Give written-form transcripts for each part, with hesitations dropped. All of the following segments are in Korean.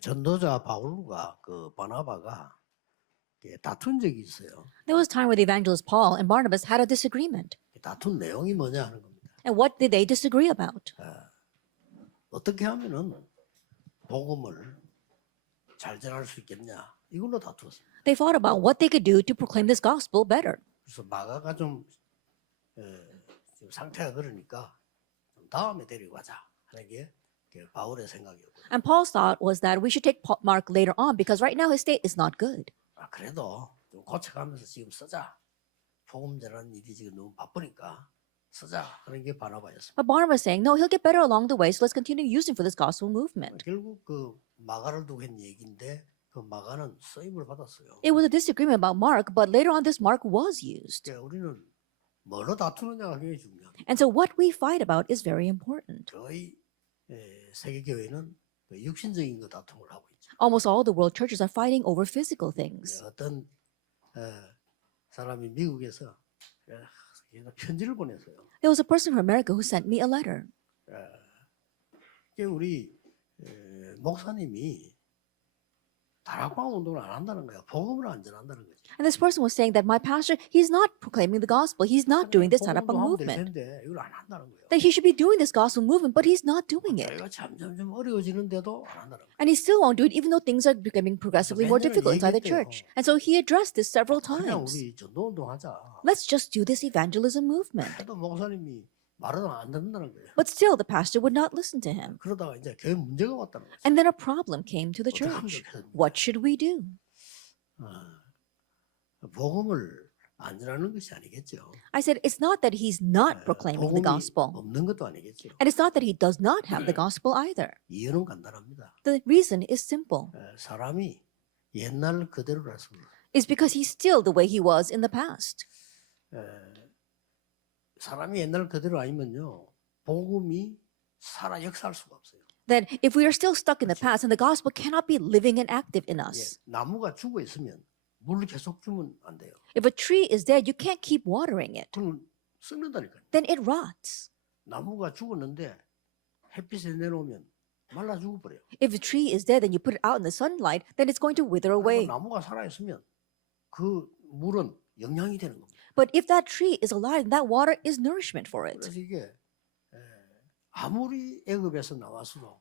전도자 바울과 그 바나바가 다툰 적이 있어요. There was a time where the evangelist Paul and Barnabas had a disagreement. 다툰 내용이 뭐냐 하는 겁니다. And what did they disagree about? 어떻게 하면은 복음을 잘 전할 수 있겠냐 이걸로 다투었어요. They fought about what they could do to proclaim this gospel better. 그래서 마가가 좀 지금 상태가 그러니까 좀 다음에 데리고 가자 하는 게 바울의 생각이었고. And Paul's thought was that we should take Mark later on because right now his state is not good. 그래도 좀 고쳐가면서 지금 쓰자. 복음 전하는 일이 지금 너무 바쁘니까 쓰자 하는 게 바나바였습니다. But Barnabas saying, no, he'll get better along the way, so let's continue using for this gospel movement. 결국 그 마가를 두고 한 얘기인데 그 마가는 쓰임을 받았어요. It was a disagreement about Mark, but later on this Mark was used. 우리는 뭐로 다투느냐가 굉장히 중요합니다. And so what we fight about is very important. 거의 세계 교회는 육신적인 거 다툼을 하고 있죠. Almost all the world churches are fighting over physical things. 어떤 사람이 미국에서 편지를 보냈어요. There was a person from America who sent me a letter. 우리 목사님이 다락방 운동을 안 한다는 거야. 복음을 안 전한다는 거지. And this person was saying that my pastor, he's not proclaiming the gospel. He's not doing this 다락방 movement. 이걸 안 한다는 거예요. That he should be doing this gospel movement, but he's not doing it. 저희가 점점 좀 어려워지는데도 안 한다는 거예요. And he still won't do it, even though things are becoming progressively more difficult inside the church. And so he addressed this several 그냥 times. 우리 전도 운동하자. Let's just do this evangelism movement. 또 목사님이 말은 안 듣는다는 거예요. But still, the pastor would not listen to him. 그러다가 이제 교회 문제가 왔다는 거죠. And then a problem came to the church. What should we do? 복음을 안 전하는 것이 아니겠죠. I said, it's not that he's not proclaiming the 복음이 gospel. 없는 것도 아니겠죠. And it's not that he does not have the gospel either. 이유는 간단합니다. The reason is simple. 사람이 옛날 그대로라서 It's because he's still the way he was in the past. 사람이 옛날 그대로 아니면요 복음이 살아 역사할 수가 없어요. That if we are still stuck in the past, then the gospel cannot be living and active in us. 나무가 죽어 있으면 물을 계속 주면 안 돼요. If a tree is dead, you can't keep watering it. 그럼 썩는다니까요. Then it rots. 나무가 죽었는데 햇빛에 내놓으면 말라 죽어버려요. If a tree is dead and you put it out in the sunlight, then it's going to wither away. 나무가 살아 있으면 그 물은 영양이 되는 겁니다. But if that tree is alive, that water is nourishment for it. 그래서 이게 아무리 애굽에서 나왔어도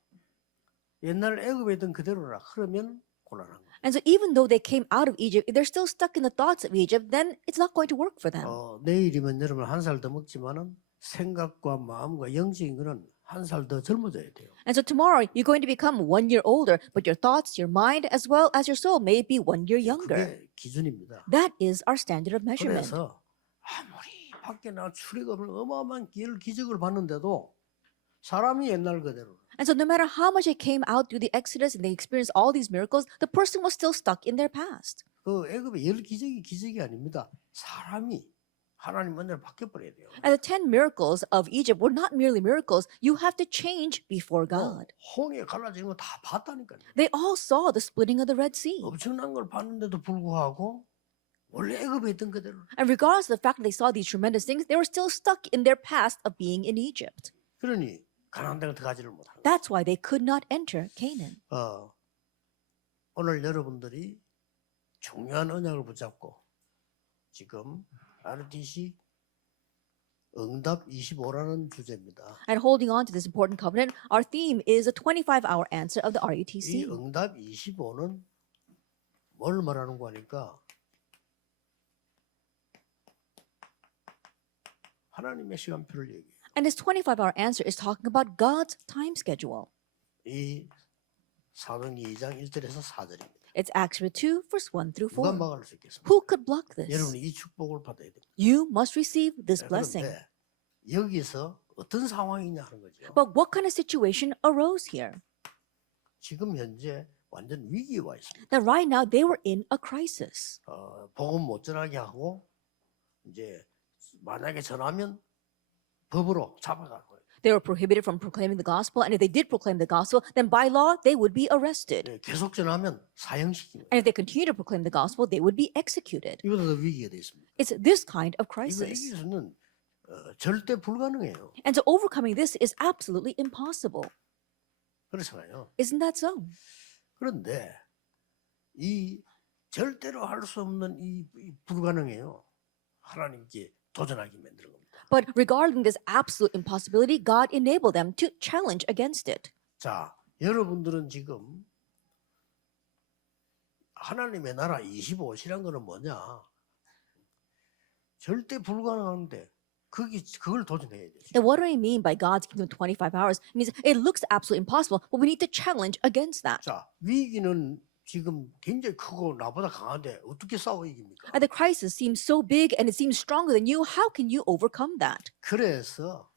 옛날 애굽에 있던 그대로라 그러면 곤란한 거예요. And so even though they came out of Egypt, if they're still stuck in the thoughts of Egypt, then it's not going to work for them. 내일이면 여러분 한 살 더 먹지만은 생각과 마음과 영적인 거는 한 살 더 젊어져야 돼요. And so tomorrow, you're going to become 1 year older, but your thoughts, your mind, as well as your soul may be 1 year younger. 그게 기준입니다. That is our standard of measurement. 그래서 아무리 밖에 나 출애굽을 어마어마한 기적을 봤는데도 사람이 옛날 그대로. And so no matter how much they came out through the Exodus and they experienced all these miracles, the person was still stuck in their past. 그 애굽의 10기적이 기적이 아닙니다. 사람이 하나님 은혜를 바뀌어버려야 돼요. And the 10 miracles of Egypt were not merely miracles. You have to change before God. 홍해 갈라지는 거 다 봤다니까요. They all saw the splitting of the Red Sea. 엄청난 걸 봤는데도 불구하고 원래 애굽에 있던 그대로. And regardless of the fact that they saw these tremendous things, they were still stuck in their past of being in Egypt. 그러니 가나안 땅을 들어가지를 못하는. That's why they could not enter Canaan. 오늘 여러분들이 중요한 언약을 붙잡고 지금 RUTC 응답 25라는 주제입니다. And holding on to this important covenant, our theme is a 25-hour answer of the 이 RUTC. 응답 25는 뭘 말하는 거니까 하나님의 시간표를 얘기해요. And this 25-hour answer is talking about God's time schedule. 이 사도행전 2장 1절에서 4절입니다. It's Acts 2, verse 1 through 누가 4. 막을 수 있겠습니까? Who could block this? 여러분이 이 축복을 받아야 됩니다. You must receive this blessing. 그런데 여기서 어떤 상황이냐 하는 거죠. But what kind of situation arose here? 지금 현재 완전 위기에 와 있습니다. That right now they were in a crisis. 복음 못 전하게 하고 이제 만약에 전하면 법으로 잡아갈 거예요. They were prohibited from proclaiming the gospel, and if they did proclaim the gospel, then by law they would be arrested. 계속 전하면 사형시킵니다. And if they continue to proclaim the gospel, they would be executed. 이보다 더 위기가 돼 있습니다. It's this kind of 이거 crisis. 이기서는 절대 불가능해요. And so overcoming this is absolutely impossible. 그렇잖아요. Isn't that so? 그런데 이 절대로 할 수 없는 이 불가능해요. 하나님께 도전하게 만드는 겁니다. But regarding this absolute impossibility, God enabled them to challenge against it. 자, 여러분들은 지금 하나님의 나라 25시란 거는 뭐냐? 절대 불가능한데 그걸 도전해야 되죠. And what do I mean by God's kingdom 25 hours? It means it looks absolutely impossible, but we need to challenge against that. 자, 위기는 지금 굉장히 크고 나보다 강한데 어떻게 싸워 이깁니까? And the crisis seems so big and it seems stronger than you. How can you overcome that? 그래서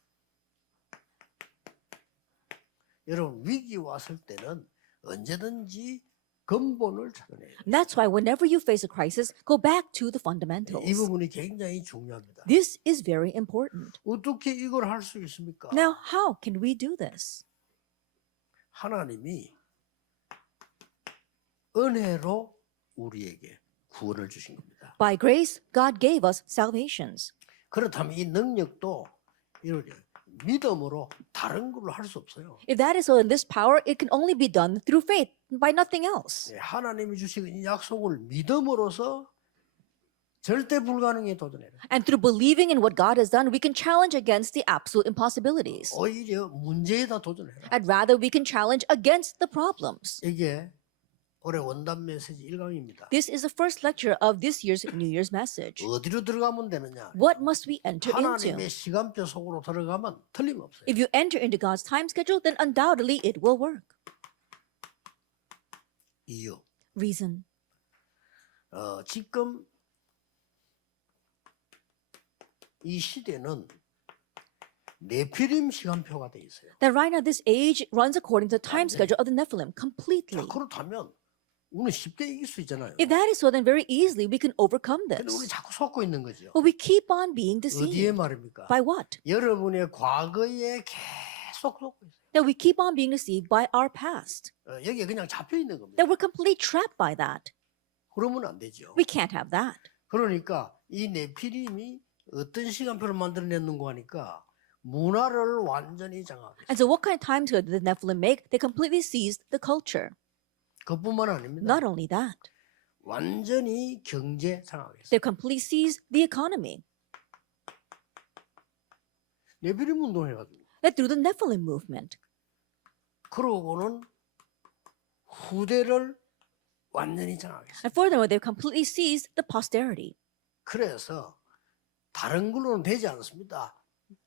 여러분 위기 왔을 때는 언제든지 근본을 찾아내야 돼요. And that's why whenever you face a crisis, go back to the 이 fundamentals. 부분이 굉장히 중요합니다. This is very important. 어떻게 이걸 할 수 있습니까? Now, how can we do this? 하나님이 은혜로 우리에게 구원을 주신 겁니다. By grace, God gave us salvations. 그렇다면 이 능력도 이렇게 믿음으로 다른 걸로 할 수 없어요. If that is so, in this power, it can only be done through faith, by nothing else. 예, 하나님이 주신 이 약속을 믿음으로써 절대 불가능에 도전해라. And through believing in what God has done, we can challenge against the absolute impossibilities. 오히려 문제에다 도전해라. And rather, we can challenge against the problems. 이게 올해 원단 메시지 1강입니다. This is the first lecture of this year's New Year's message. 어디로 들어가면 되느냐? What must we enter into? 하나님의 시간표 속으로 들어가면 틀림없어요. If you enter into God's time schedule, then undoubtedly it will work. 이유. Reason. 지금 이 시대는 네피림 시간표가 돼 있어요. That right now this age runs according to the time 네. schedule of the Nephilim 자, completely. 그렇다면 우리는 쉽게 이길 수 있잖아요. If that is so, then very easily we can overcome 근데 우리 this. 자꾸 속고 있는 거죠. But we keep on being 어디에 deceived. 말입니까? By what? 여러분의 과거에 계속 속고 있어요. That we keep on being deceived by our past. 여기에 그냥 잡혀 있는 겁니다. That we're completely trapped by that. 그러면 안 되죠. We can't have that. 그러니까 이 네피림이 어떤 시간표를 만들어냈는가 하니까 문화를 완전히 장악했어요. And so what kind of time schedule did the Nephilim make? They completely seized the culture. 그뿐만 아닙니다. Not only that, 완전히 경제 장악했어요. they completely seized the economy. 네피림 운동해가지고 That through the Nephilim movement. 그러고는 후대를 완전히 장악했어요. And furthermore, they completely seized the posterity. 그래서 다른 걸로는 되지 않습니다.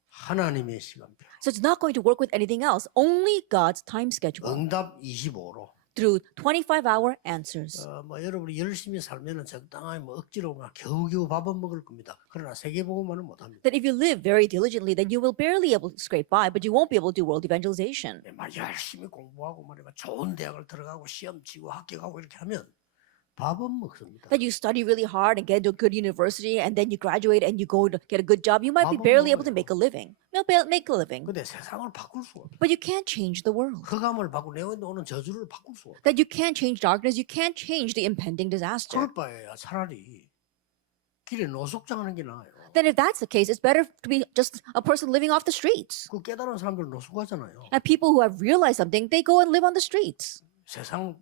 하나님의 시간표. So it's not going to work with anything else, only God's time schedule. 응답 25로. Through 25-hour answers. 뭐 여러분이 열심히 살면은 적당히 뭐 억지로 막 겨우겨우 밥은 먹을 겁니다. 그러나 세계복음만은 못합니다. That if you live very diligently, then you will barely able to scrape by, but you won't be able to do world evangelization. 막 열심히 공부하고 말이야 좋은 대학을 들어가고 시험 치고 합격하고 이렇게 하면 밥은 먹습니다. That you study really hard and get into a good university, and then you graduate and you go to get a good job, you might be 밥은 barely able to 먹어요. make a living. Make a living. 근데 세상을 바꿀 수가 없어요. But you can't change the world. 흑암을 바꾸고 내가 오는 저주를 바꿀 수가 없어요. That you can't change darkness, you can't change the impending disaster. 그럴 바에야 차라리 길에 노숙장하는 게 나아요. Then if that's the case, it's better to be just a person living off the streets. 그 깨달은 사람들 노숙하잖아요. And people who have realized something, they go and live on the streets. 세상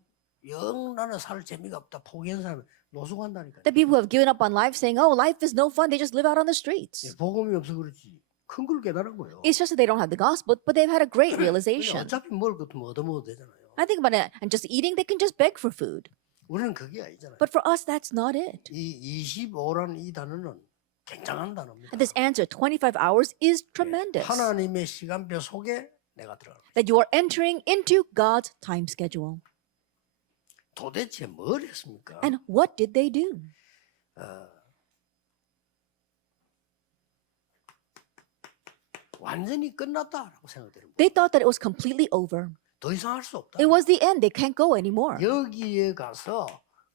영 나는 살 재미가 없다 포기한 사람 노숙한다니까요. The people who have given up on life saying, oh, life is no fun, they just live out on the streets. 복음이 없어 그렇지. 큰 걸 깨달은 거예요. It's just that they don't have the gospel, but they've had a great 그냥 realization. 어차피 먹을 것도 뭐 얻어먹어도 되잖아요. I think about it, and just eating, they can just beg for food. 우리는 그게 아니잖아요. But for us, that's not it. 이 25라는 이 단어는 굉장한 단어입니다. And this answer, 25 hours, is tremendous. 하나님의 시간표 속에 내가 들어가. That you are entering into God's time schedule. 도대체 뭘 했습니까? And what did they do? 완전히 끝났다라고 생각되는 거예요. They thought that it was completely over. 더 이상 할 수 없다. It was the end. They can't go anymore. 여기에 가서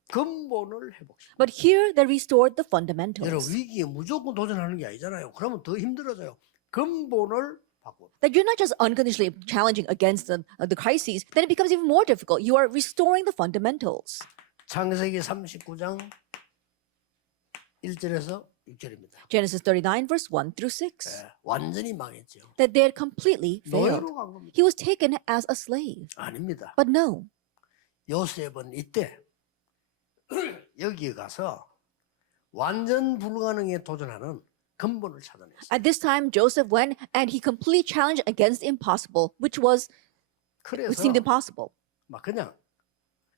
근본을 회복시켜. But here they restored the 여러분 fundamentals. 위기에 무조건 도전하는 게 아니잖아요. 그러면 더 힘들어져요. 근본을 바꿔. That you're not just unconditionally challenging against the crises, then it becomes even more difficult. You are restoring the fundamentals. 창세기 39장 1절에서 6절입니다. Genesis 39, verse 1 through 6. 완전히 망했죠. That they had completely failed. 노예로 간 겁니다. He was taken as a slave. 아닙니다. But no, 요셉은 이때 여기에 가서 완전 불가능에 도전하는 근본을 찾아냈어요. At this time, Joseph went and he completely challenged against the impossible, which seemed 그래서 impossible. 막 그냥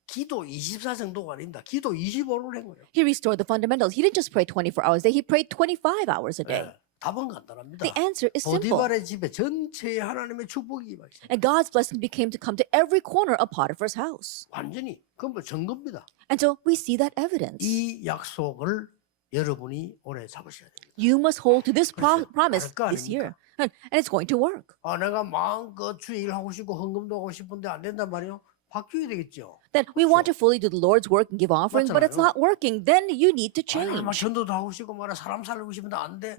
기도 24 정도가 아닙니다. 기도 25를 한 거예요. He restored the fundamentals. He didn't just pray 24 hours a day, he prayed 25 hours a day. 네, 답은 간단합니다. The answer is simple. 보디발의 집에 전체에 하나님의 축복이 임하셨어요. And God's blessing became to come to every corner of Potiphar's house. 완전히 근본 증거입니다. And so we see that evidence. 이 약속을 여러분이 오래 잡으셔야 됩니다. You must hold to this 그렇죠. promise 다를 거 this year. 아닙니까? And it's going to work. 아, 내가 마음껏 주의 일하고 싶고 헌금도 하고 싶은데 안 된단 말이에요. 바뀌어야 되겠죠. That we want to fully do the Lord's work and give offerings, but it's 맞잖아요. not working. Then you need to 아, 내가 막 change. 전도도 하고 싶고 말아 사람 살리고 싶은데 안 돼.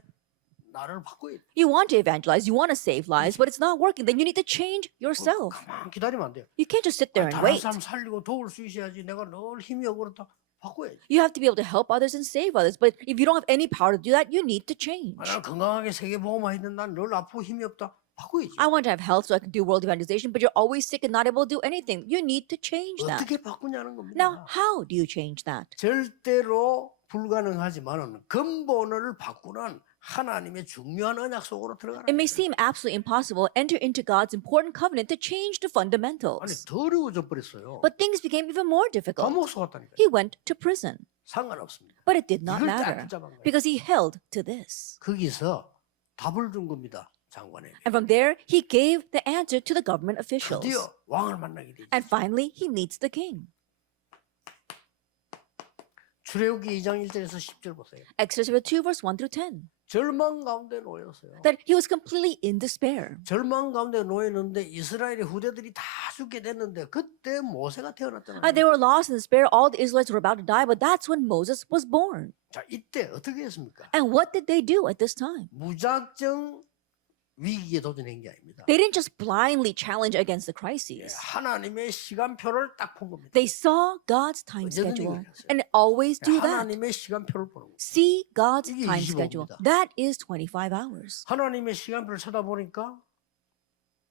나를 바꿔야 돼. You want to evangelize, you want to save lives, but it's not working. Then you need to change yourself. 가만 기다리면 안 돼요. You can't just sit there and 다른 wait. 사람 살리고 도울 수 있어야지. 내가 늘 힘이 없고 그렇다. 바꿔야지. You have to be able to help others and save others. But if you don't have any power to do that, you need to change. 아, 나는 건강하게 세계보험만 했는데 난 늘 아프고 힘이 없다. 바꿔야지. I want to have health so I can do world evangelization, but you're always sick and not able to do anything. You need to change that. 어떻게 바꾸냐는 겁니다. Now, how do you change that? 절대로 불가능하지만은 근본을 바꾸는 하나님의 중요한 언약 속으로 들어가라. It may seem absolutely impossible. Enter into God's important covenant to change the 아니 fundamentals. 더 어려워져 버렸어요. But things became even more difficult. 감옥 속았다니까. He went to prison. 상관없습니다. But it did not 이걸 딱 matter 붙잡은 거예요. because he held to this. 거기서 답을 준 겁니다. 장관에게. And from there, he gave the answer to the government officials. 드디어 왕을 만나게 되죠. And finally, he meets the king. 출애굽기 2장 1절에서 10절 보세요. Exodus 2, verse 1 through 10. 절망 가운데 놓였어요. That he was completely in despair. 절망 가운데 놓였는데 이스라엘의 후대들이 다 죽게 됐는데 그때 모세가 태어났잖아요. They were lost in despair. All the Israelites were about to die, but that's when Moses was born. 자, 이때 어떻게 했습니까? And what did they do at this time? 무작정 위기에 도전한 게 아닙니다. They didn't just blindly challenge against the 예, crises. 하나님의 시간표를 딱 본 겁니다. They saw God's time 언제든지 schedule 그랬어요. and always do that. 하나님의 시간표를 보는 거예요. See God's 이게 time schedule. 25입니다. That is 25 hours. 하나님의 시간표를 쳐다보니까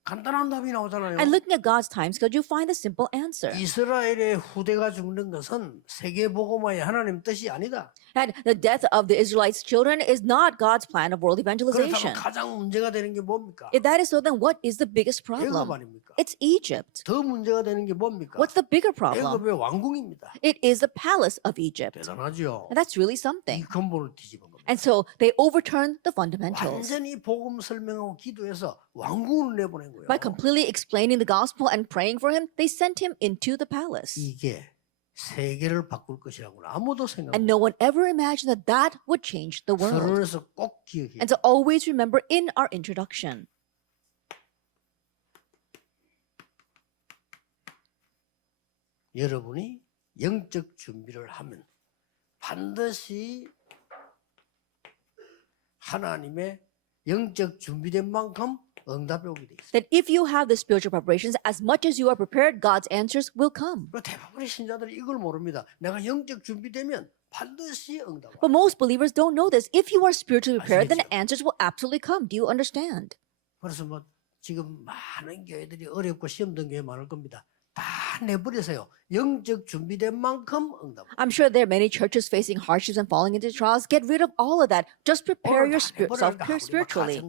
간단한 답이 나오잖아요. And looking at God's time schedule, you find the simple answer. 이스라엘의 후대가 죽는 것은 세계복음화의 하나님 뜻이 아니다. And the death of the Israelites' children is not God's plan of world 그렇다면 evangelization. 가장 문제가 되는 게 뭡니까? If that is so, then what is the biggest 애굽 problem? 아닙니까? It's Egypt. 더 문제가 되는 게 뭡니까? What's the bigger problem? 애굽의 왕궁입니다. It is the palace of Egypt. 대단하죠. And that's really 이 something. 근본을 뒤집은 겁니다. And so they overturned the fundamentals 완전히 복음 설명하고 기도해서 왕궁을 내보낸 거예요. by completely explaining the gospel and praying for him. They sent him into the palace. 이게 세계를 바꿀 것이라고는 아무도 생각 And 못 no one ever imagined that that would change the world. 서론에서 꼭 기억해요. And so always remember in our introduction, 여러분이 영적 준비를 하면 반드시 하나님의 영적 준비된 만큼 응답이 오게 돼 있어요. that if you have the spiritual preparations, as much as you are prepared, God's answers will come. 그리고 대부분의 신자들이 이걸 모릅니다. 내가 영적 준비되면 반드시 응답 와. But most believers don't know this. If you are spiritually prepared, then 아시겠죠? answers will absolutely come. Do you understand? 그래서 뭐 지금 많은 교회들이 어렵고 시험 든 교회 많을 겁니다. 다 내버리세요. 영적 준비된 만큼 응답. I'm sure there are many churches facing hardships and falling into trials. Get rid of all of that. Just prepare yourself spiritually.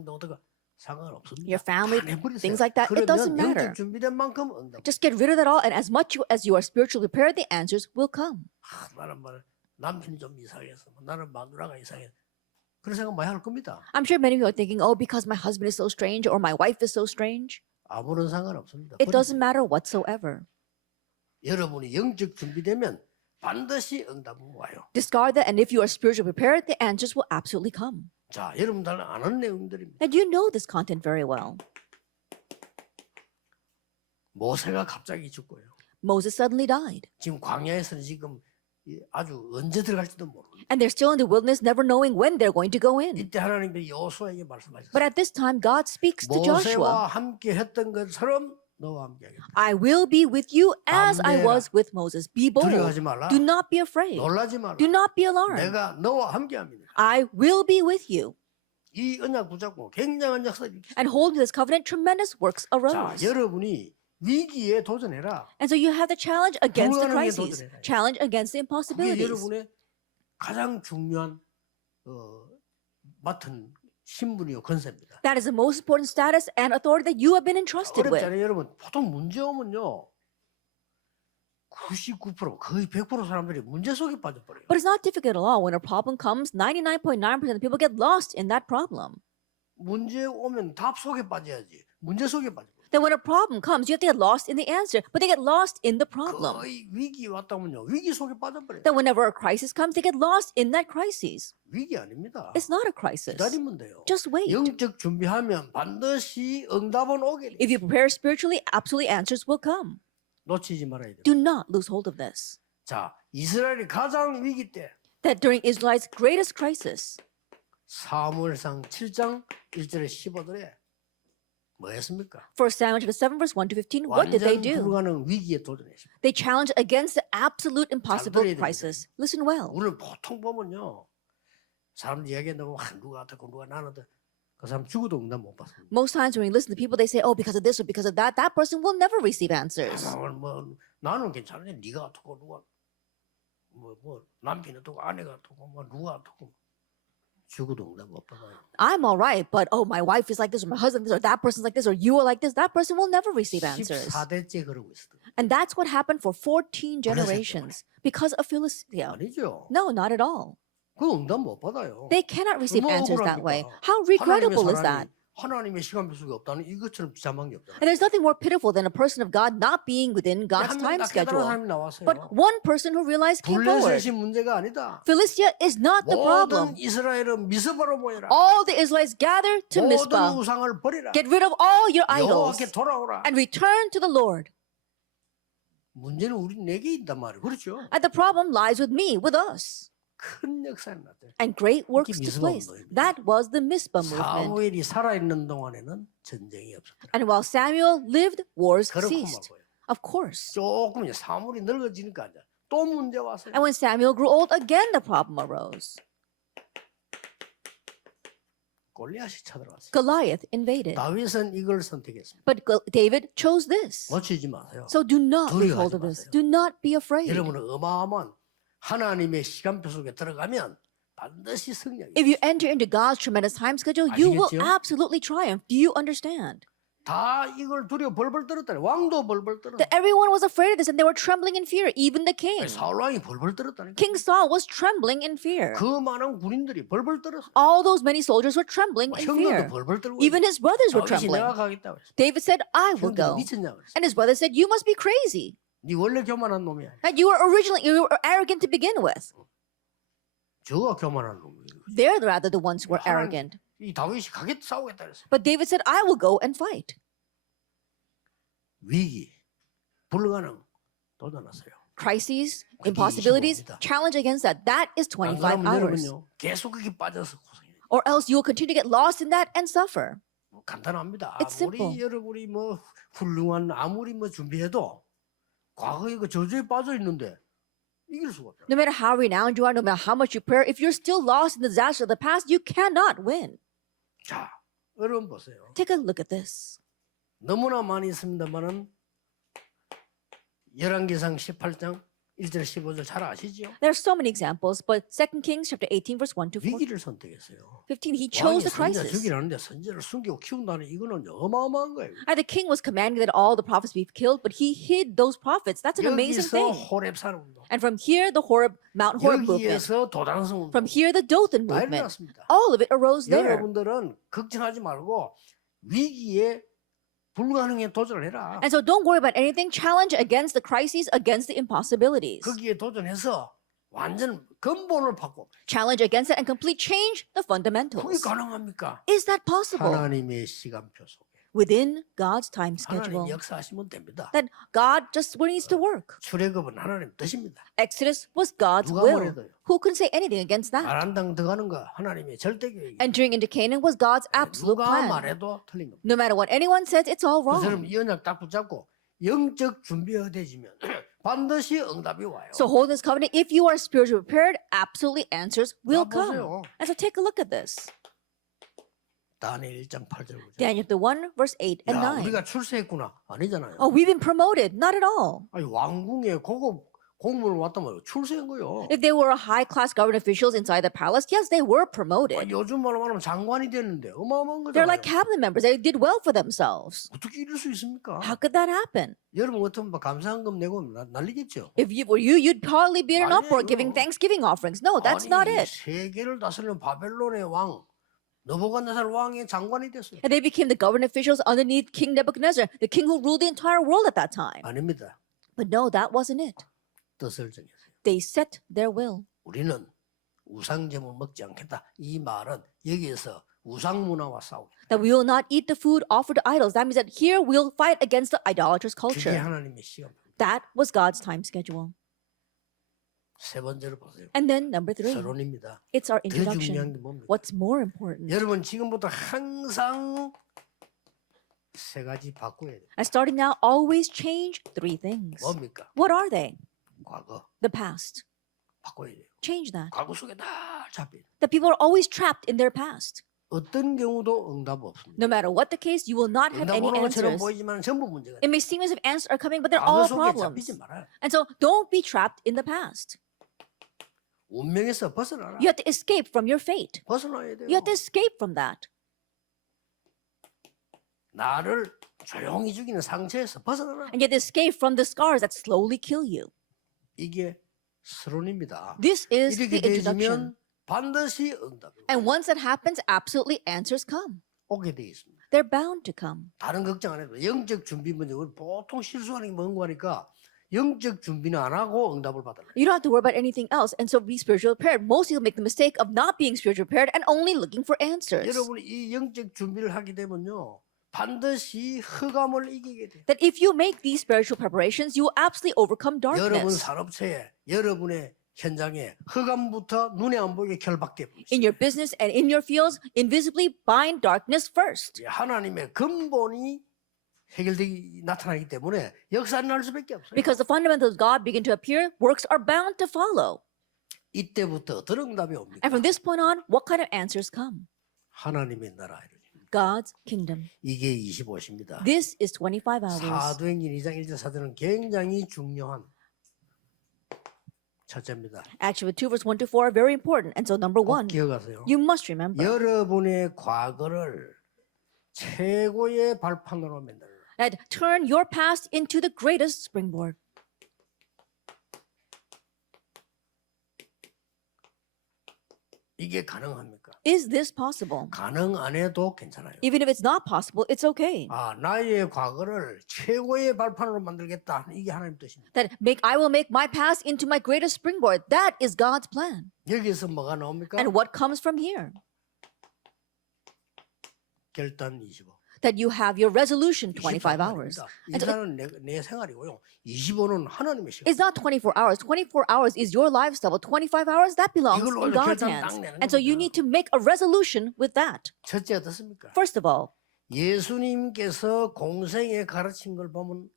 상관없습니다. Your family, 다 내버리세요. things like that. It doesn't 그러면 matter. 영적 준비된 만큼 응답. Just get rid of that all, and as much as you are spiritually prepared, the answers will come. 나는 말 남편이 좀 이상해서 나는 마누라가 이상해. 그런 생각 많이 할 겁니다. I'm sure many of you are thinking, oh, because my husband is so strange or my wife is so strange. 아무런 상관없습니다. It doesn't matter whatsoever. 여러분이 영적 준비되면 반드시 응답은 와요. Discard that, and if you are spiritually prepared, the answers will absolutely come. 자, 여러분들은 아는 내용들입니다. And you know this content very well. 모세가 갑자기 죽고요. Moses suddenly died. 지금 광야에서는 지금 아주 언제 들어갈지도 모릅니다. And they're still in the wilderness, never knowing when they're going to go in. 이때 하나님이 여호수아에게 말씀하셨어요. But at this time, God speaks to Joshua. 모세와 함께 했던 것처럼 너와 함께 하겠다. I will be with you as I 담대해라. was with Moses. Be bold. 두려워하지 말라. Do not be afraid. 놀라지 마라. Do not be alarmed. 내가 너와 함께 합니다. I will be with you. 이 언약 붙잡고 굉장한 역사들이 있어요. And holding this covenant, tremendous works 자, arose. 여러분이 위기에 도전해라. And so you have the challenge against the 불가능에 crises, 도전해라. challenge against the 그게 impossibilities. 여러분의 가장 중요한 맡은 신분이요 권세입니다. That is the most important status and authority that you have been entrusted with. 어렵잖아요, 여러분. 보통 문제 오면요, 99% 거의 100% 사람들이 문제 속에 빠져버려요. But it's not difficult at all. When a problem comes, 99.9% of people get lost in that problem. 문제 오면 답 속에 빠져야지. 문제 속에 빠져버려요. Then when a problem comes, you have to get lost in the answer, but they get lost in the problem. 거의 위기 왔다면요, 위기 속에 빠져버려요. That whenever a crisis comes, they get lost in that crisis. 위기 아닙니다. It's not a crisis. 기다리면 돼요. Just wait. 영적 준비하면 반드시 응답은 오게 돼요. If you prepare spiritually, absolutely answers will come. 놓치지 말아야 돼요. Do not lose hold of this. 자, 이스라엘이 가장 위기 때 That during Israelites' greatest crisis, 사무엘상 7장 1절에 15절에 뭐 했습니까? 1 Samuel chapter 7 verse 1 to 15, what did they 완전 do? 불가능 위기에 도전했습니다. They challenged against the absolute impossible 들어야 됩니다. crisis. Listen well. 우리는 보통 보면요, 사람들 이야기한다고 누가 어떻고 누가 나는 그 사람 죽어도 응답 못 받습니다. Most times when you listen to people, they say, oh, because of this or because of that, that person will never receive answers. 뭐 나는 괜찮은데 네가 어떻고 누가 뭐 남편이 어떻고 아내가 어떻고 뭐 누가 어떻고 죽어도 응답 못 받아요. I'm all right, but oh, my wife is like this, or my husband is this, or that person's like this, or you are like this, that person will never receive answers. 14대째 그러고 있어요. And that's what happened for 14 generations because of Philistia. 아니죠. No, not at all. 그 응답 못 받아요. They cannot receive 얼마나 answers that way. 억울합니까? How regrettable is 하나님의 that? 사람이 하나님의 시간표 속에 없다는 이것처럼 비참한 게 없잖아요. And there's nothing more pitiful than a person of God not being within God's 한 time 명 딱 깨달은 schedule. 사람이 나왔어요. But one person who realized came forward. 블레셋이 문제가 아니다. Philistia is not the 모든 problem. 이스라엘은 미스바로 모여라. All the Israelites gather to 모든 Mizpah. 우상을 버리라. Get rid of all your idols 여호와께 돌아오라. and return to the Lord. 문제는 우리 내게 있단 말이에요. 그렇죠? And the problem lies with me, with us. 큰 역사는 났대. And great works 이게 took 미스바 place. 운동입니다. That was the Mizpah movement. 사무엘이 살아있는 동안에는 전쟁이 없었더라. And while Samuel lived, wars 그렇고 ceased. 말고요. Of course. 조금 이제 사무엘이 늙어지니까 이제 또 문제 왔어요. And when Samuel grew old, again the problem arose. 골리앗이 쳐들어왔어요. Goliath invaded. 다윗은 이걸 선택했습니다. But David chose this. 놓치지 마세요. So do not lose 두려워하지 hold of this. 마세요. Do not be afraid. 여러분은 어마어마한 하나님의 시간표 속에 들어가면 반드시 승리해요. If you enter into God's tremendous time schedule, you will 아시겠죠? absolutely triumph. Do you understand? 다 이걸 두려워 벌벌 떨었다. 왕도 벌벌 떨었다. That everyone was afraid of this and they were trembling in fear, even the king. 사울 왕이 벌벌 떨었다니까. King Saul was trembling in fear. 그 많은 군인들이 벌벌 떨었어. All those many soldiers were trembling in fear. 형들도 벌벌 떨고. Even his brothers were 다윗이 trembling. 내가 가겠다 그랬어. David said, I will 형들이 go. 미쳤냐 그랬어. And his brother said, you must be crazy. 네 원래 교만한 놈이야. That you were arrogant to begin with. 저가 교만한 놈이에요. They're rather the ones who were 하나님- arrogant. 이 다윗이 가겠다 싸우겠다 그랬어. But David said, I will go and fight. 위기, 불가능 도전하세요. Crises, 그게 impossibilities, 25입니다. challenge against that. That is 안 25 그러면 hours. 여러분요 계속 그게 빠져서 고생해요. Or else you will continue to get lost in that and suffer. 간단합니다. It's 아무리 simple. 여러분이 뭐 훌륭한 아무리 뭐 준비해도 과거에 그 저주에 빠져 있는데 이길 수가 없잖아요. No matter how renowned you are, no matter how much you pray, if you're still lost in the disaster of the past, you cannot win. 자, 여러분 보세요. Take a look at this. 너무나 많이 있습니다만은 열왕기상 18장 1절 15절 잘 아시죠? There are so many examples, but 2 Kings chapter 18, verse 1 to 4, 위기를 선택했어요. 15, he 왕이 chose the 선자 crisis. 죽이라는데 선자를 숨기고 키운다는 이거는 어마어마한 거예요. And the king was commanding that all the prophets be killed, but he hid those prophets. That's an amazing 여기서 thing. 호렙산 운동, And from here, the Mount Horeb movement. 여기에서 도단성 운동 From here, the Dothan 다 movement. 일어났습니다. All of it arose there. 여러분들은 걱정하지 말고 위기에 불가능에 도전을 해라. And so don't worry about anything. Challenge against the crises, against the impossibilities. 거기에 도전해서 완전 근본을 바꿔. Challenge against it and complete change the 그게 fundamentals. 가능합니까? Is that possible? 하나님의 시간표 속에 Within God's time 하나님 schedule. 역사하시면 됩니다. That God just needs to work. 출애굽은 하나님 뜻입니다. Exodus was God's 누가 will. 뭐래도요. Who can say anything against that? 가나안 땅 들어가는 거 하나님의 절대 계획이. Entering into Canaan was God's absolute 누가 plan. 말해도 틀린 겁니다. No matter what anyone says, it's all 그 사람 wrong. 이 언약 딱 붙잡고 영적 준비가 되지면 반드시 응답이 와요. So hold this covenant. If you are spiritually prepared, absolutely answers will 자, 보세요. come. And so take a look at this. 다니엘 1장 8절 보죠. Daniel chapter 1, verse 8 and 야, 9. 우리가 출세했구나. 아니잖아요. Oh, we've been promoted. Not at all. 아니 왕궁에 고급 공무원 왔단 말이에요. 출세한 거요. If they were high-class government officials inside the palace, yes, they were promoted. 요즘 말로 말하면 장관이 됐는데 어마어마한 They're 거잖아요. like cabinet members. They did well for themselves. 어떻게 이럴 수 있습니까? How could that happen? 여러분 같으면 막 감사한금 내고 난리겠죠. If you were you, you'd probably be in an uproar 아니에요. giving Thanksgiving offerings. No, that's not 아니, it. 세계를 다스리는 바벨론의 왕 느부갓네살 왕의 장관이 됐어요. And they became the government officials underneath King Nebuchadnezzar, the king who ruled the entire world at that time. 아닙니다. But no, that wasn't it. 뜻을 정했어요. They set their will. 우리는 우상제물 먹지 않겠다. 이 말은 여기에서 우상 문화와 싸우기. That we will not eat the food offered to idols. That means that here we'll fight against the idolatrous 그게 culture. 하나님의 시간. That was God's time schedule. 세 번째로 보세요. And then number 3, 서론입니다. it's our 더 중요한 introduction. 게 뭡니까? What's more important? 여러분 지금부터 항상 세 가지 바꿔야 돼요. And starting now, always change 3 things. 뭡니까? What are they? 과거 The past. 바꿔야 돼요. Change that. 과거 속에 다 잡혀. That people are always trapped in their past. 어떤 경우도 응답 없습니다. No matter what the case, you will not have 응답 any 오는 것처럼 answers. 보이지만 전부 문제가 It 돼요. may seem as if answers are coming, but they're 과거 all 속에 problems. 잡히지 말아요. And so don't be trapped in the past. 운명에서 벗어나라. You have to escape from your fate. 벗어나야 돼요. You have to escape from that. 나를 조용히 죽이는 상처에서 벗어나라. And you have to escape from the scars that slowly kill you. 이게 서론입니다. This is 이렇게 the introduction. 되면 반드시 응답이 And once that happens, absolutely answers come. 오게 돼 있습니다. They're bound to come. 다른 걱정 안 해도 영적 준비 문제 우리 보통 실수하는 게 뭔가 하니까 영적 준비는 안 하고 응답을 받으려. You don't have to worry about anything else, and so be spiritually prepared. Most people make the mistake of not being spiritually prepared and only looking for answers. 여러분이 이 영적 준비를 하게 되면요. 반드시 흑암을 이기게 돼요. That if you make these spiritual preparations, you will absolutely overcome 여러분 darkness. 산업체에 여러분의 현장에 흑암부터 눈에 안 보이게 결박돼 버립니다. In your business and in your fields, invisibly bind darkness first. 하나님의 근본이 해결되기 나타나기 때문에 역사는 날 수밖에 없어요. Because the fundamentals of God begin to appear, works are bound to follow. 이때부터 어떤 응답이 옵니까? And from this point on, what kind of answers come? 하나님의 나라 이루어집니다. God's kingdom. 이게 25시입니다. This is 25 hours. 사도행전 2장 1절 4절은 굉장히 중요한 첫째입니다. Acts chapter 2, verse 1 to 4 are very important. And so number 꼭 1, 기억하세요. you must remember 여러분의 과거를 최고의 발판으로 만들라. that turn your past into the greatest springboard. 이게 가능합니까? Is this possible? 가능 안 해도 괜찮아요. Even if it's not possible, it's okay. 아, 나의 과거를 최고의 발판으로 만들겠다. 이게 하나님 뜻입니다. That I will make my past into my greatest springboard. That is God's plan. 여기서 뭐가 나옵니까? And what comes from here? 결단 25. That you have your resolution 25 hours. 24는 내 생활이고요. 25는 하나님의 시간. It's not 24 hours. 24 hours is your lifestyle. 25 hours, that belongs 이걸로 in 오늘 God's 결단 hands. 딱 내는 And so you 겁니다. need to make a resolution with that. 첫째 어떻습니까? First of all, 예수님께서 공생에 가르친 걸 보면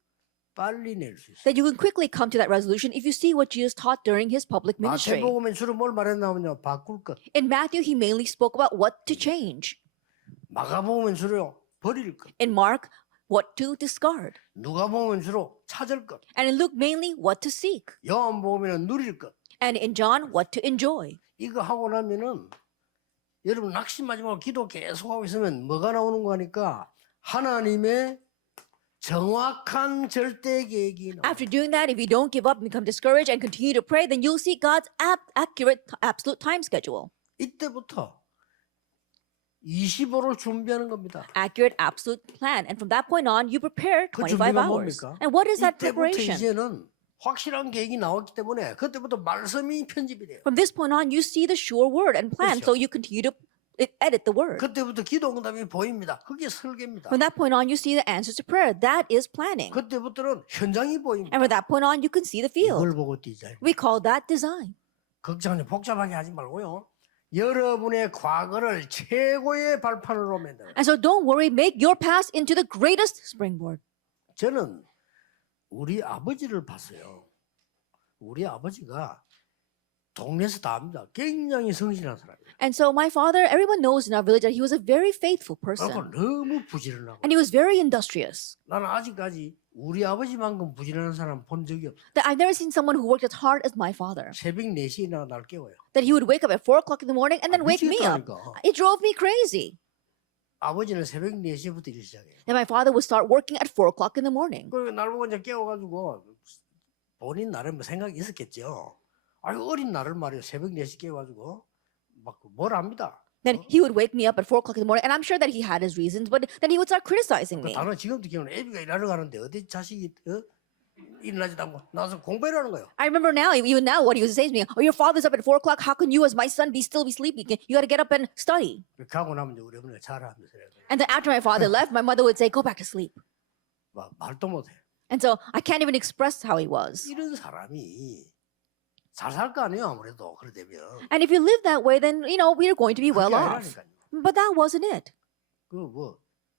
빨리 낼 수 있어요. that you can quickly come to that resolution if you see what Jesus taught during his public ministry. 마태복음에 주로 뭘 말했냐면요. 바꿀 것. In Matthew, he mainly spoke about what to change. 마가복음은 주로 버릴 것. In Mark, what to discard. 누가복음은 주로 찾을 것. And in Luke, mainly what to seek. 요한복음에는 누릴 것. And in John, what to enjoy. 이거 하고 나면은 여러분 낙심하지 말고 기도 계속하고 있으면 뭐가 나오는 거 하니까 하나님의 정확한 절대 계획이 나와요. After doing that, if you don't give up and become discouraged and continue to pray, then you'll see God's accurate, absolute time schedule. 이때부터 25를 준비하는 겁니다. Accurate, absolute plan. And from that point on, you prepare 그 25 준비가 hours. 뭡니까? And what is that 이때부터 preparation? 이제는 확실한 계획이 나왔기 때문에 그때부터 말씀이 편집이 돼요. From this point on, you see the sure word and plan, 그렇죠. so you continue to edit the word. 그때부터 기도 응답이 보입니다. 그게 설계입니다. From that point on, you see the answers to prayer. That is planning. 그때부터는 현장이 보입니다. And from that point on, you can see the field. 이걸 보고 디자인. We call that design. 걱정하지 복잡하게 하지 말고요. 여러분의 과거를 최고의 발판으로 만들어. And so don't worry, make your past into the greatest springboard. 저는 우리 아버지를 봤어요. 우리 아버지가 동네에서 다 압니다. 굉장히 성실한 사람이에요. And so my father, everyone knows in our village that he was a very faithful 그리고 person. 너무 부지런하고 And he was very industrious. 나는 아직까지 우리 아버지만큼 부지런한 사람 본 적이 없어. That I've never seen someone who worked as hard as my father. 새벽 4시에 날 깨워요. That he would wake up at 4 o'clock in the morning and then wake me up. 미치겠다니까. It drove me crazy. 아버지는 새벽 4시부터 일 시작해요. And my father would start working at 4 o'clock in the morning. 그리고 날 보고 이제 깨워가지고 본인 나름 생각이 있었겠죠. 아유 어린 나를 말이에요. 새벽 4시 깨워가지고 막 뭘 합니다. Then he would wake me up at 4 o'clock in the morning, and I'm sure that he had his reasons, but then he would start criticizing me. 당연 지금도 기억나. 애비가 일하러 가는데 어디 자식이 일어나지도 않고 나와서 공부하라는 거예요. I remember now, even now, what he used to say to me, oh, your father's up at 4 o'clock, how can you as my son still be sleeping? You got to get up and study. 가고 나면 이제 우리 어머니가 잘하면서 And then after my father left, my mother would say, go back to sleep. 말도 못해. And so I can't even express how he was. 이런 사람이 잘 살 거 아니에요 아무래도 그러되면. And if you live that way, then, we're going to be well 그게 off. 아니라니까요. But that wasn't it. 그 뭐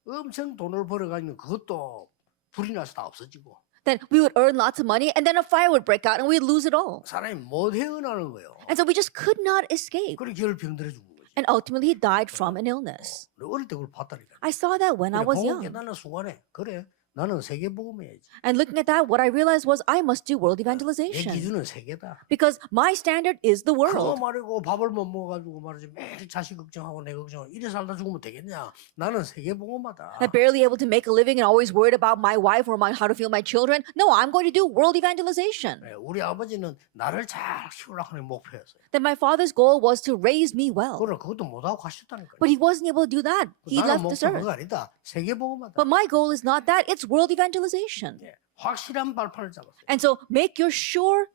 엄청 돈을 벌어가지고 그것도 불이 나서 다 없어지고 Then we would earn lots of money, and then a fire would break out, and we'd lose it all. 사람이 못 헤어나는 거예요. And so we just could not escape. 그래 겨울 병들어 죽은 거지. And ultimately, he died from an illness. 어릴 때 그걸 봤다니까. I saw that when I was 보고 young. 깨닫는 순간에 그래 나는 세계 복음해야지. And looking at that, what I realized was I must do world 내 evangelization. 기준은 세계다. Because my standard is the 그거 world. 말이고 밥을 못 먹어가지고 말이지 매일 자식 걱정하고 내 걱정하고 이래 살다 죽으면 되겠냐. 나는 세계 복음하다. Not barely able to make a living and always worried about my wife or how to feel my children. No, I'm going to do world evangelization. 우리 아버지는 나를 잘 키우려고 하는 목표였어요. Then my father's goal was to raise me well. 그래 그것도 못하고 가셨다니까요. But he wasn't able to do that. He 나는 left this 목표 earth. 그거 아니다. 세계 복음하다. But my goal is not that. It's world evangelization. 확실한 발판을 잡았어요. And so make your sure